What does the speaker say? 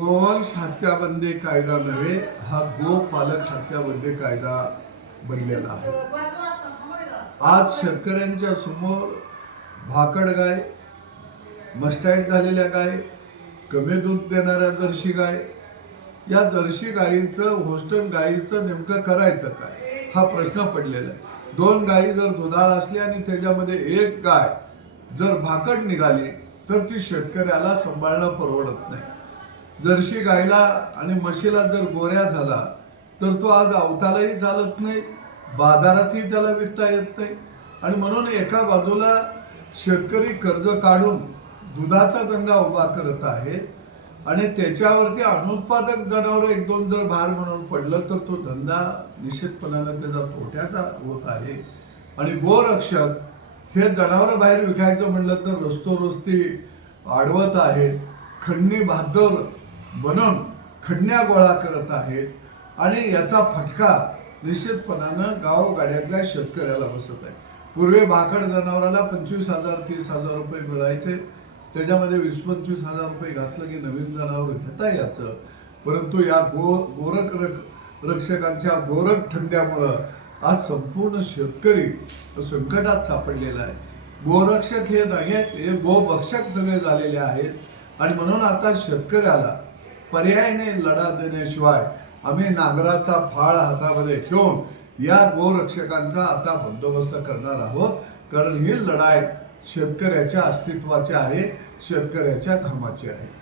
गोवंश हत्याबंदी कायदा नव्हे हा गोपालक हत्याबंदी कायदा बनलेला आहे आज शेतकऱ्यांच्या समोर भाकड गाय मस्टाईट झालेल्या गाय कमी दूध देणाऱ्या जर्शी गाय या जर्शी गायीचं होस्टन गायीचं नेमकं करायचं काय हा प्रश्न पडलेला आहे दोन गायी जर दुधाळ असली आणि त्याच्यामध्ये एक गाय जर भाकड निघाली तर ती शेतकऱ्याला सांभाळणं परवडत नाही जर्शी गायला आणि म्हशीला जर गोऱ्या झाला तर तो आज अवतालाही चालत नाही बाजारातही त्याला विकता येत नाही आणि म्हणून एका बाजूला शेतकरी कर्ज काढून दुधाचा दंगा उभा करत आहे आणि त्याच्यावरती अनुत्पादक जनावर एक दोन जर भार म्हणून पडलं तर तो धंदा निश्चितपणाने त्याचा तोट्याचा होत आहे आणि गोरक्षक हे जनावरं बाहेर विकायचं म्हणलं तर रस्तो रस्ती आडवत आहेत खंडणी भादर बनवून खडण्या गोळा करत आहेत आणि याचा फटका निश्चितपणानं गावगाड्यातल्या शेतकऱ्याला बसत आहे पूर्वी भाकड जनावराला पंचवीस हजार तीस हजार रुपये मिळायचे त्याच्यामध्ये वीस पंचवीस हजार रुपये घातलं की नवीन जनावर घेता याचं परंतु या गो गोरख रक रक्षकांच्या गोरख थंड्यामुळं आज संपूर्ण शेतकरी संकटात सापडलेला आहे गोरक्षक हे नाही हे गोभक्षक सगळे झालेले आहेत आणि म्हणून आता शेतकऱ्याला पर्यायाने लढा देण्याशिवाय आम्ही नांगराचा फाळ हातामध्ये घेऊन या गोरक्षकांचा आता बंदोबस्त करणार आहोत कारण ही लढाई शेतकऱ्याच्या अस्तित्वाची आहे शेतकऱ्याच्या घामाची आहे